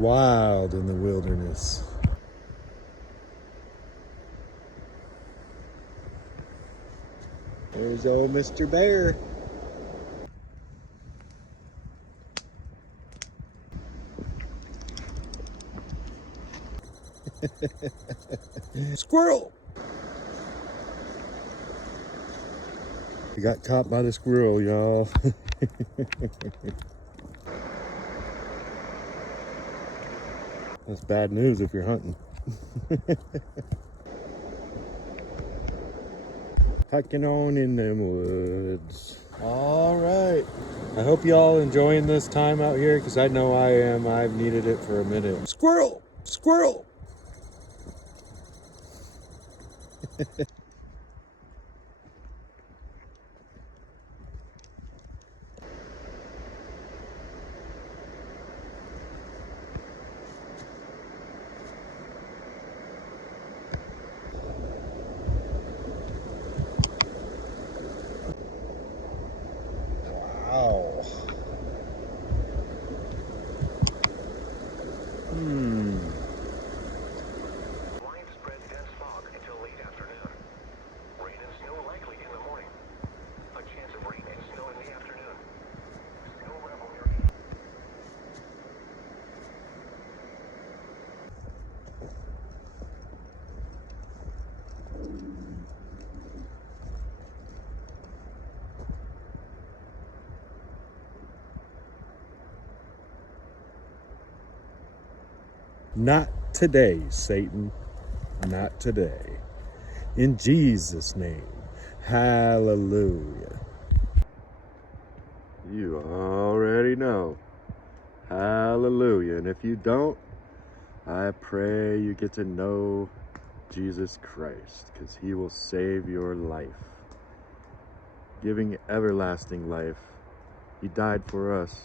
Wild in the wilderness. There's old Mr. Bear. Squirrel! We got caught by the squirrel, y'all. That's bad news if you're hunting. Hiking on in them woods. All right. I hope y'all enjoying this time out here, because I know I am. I've needed it for a minute. Squirrel! Squirrel! Wow. Widespread dense fog until late afternoon. Rain and snow likely in the morning. A chance of rain and snow in the afternoon. Snow level near Not today, Satan. Not today. In Jesus' name. Hallelujah. You already know. Hallelujah. And if you don't, I pray you get to know Jesus Christ, because he will save your life. Giving everlasting life. He died for us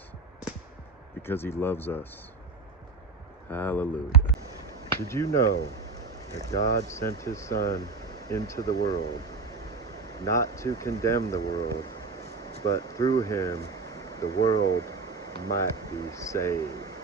because he loves us. Hallelujah. Did you know that God sent his Son into the world, not to condemn the world, but through him the world might be saved?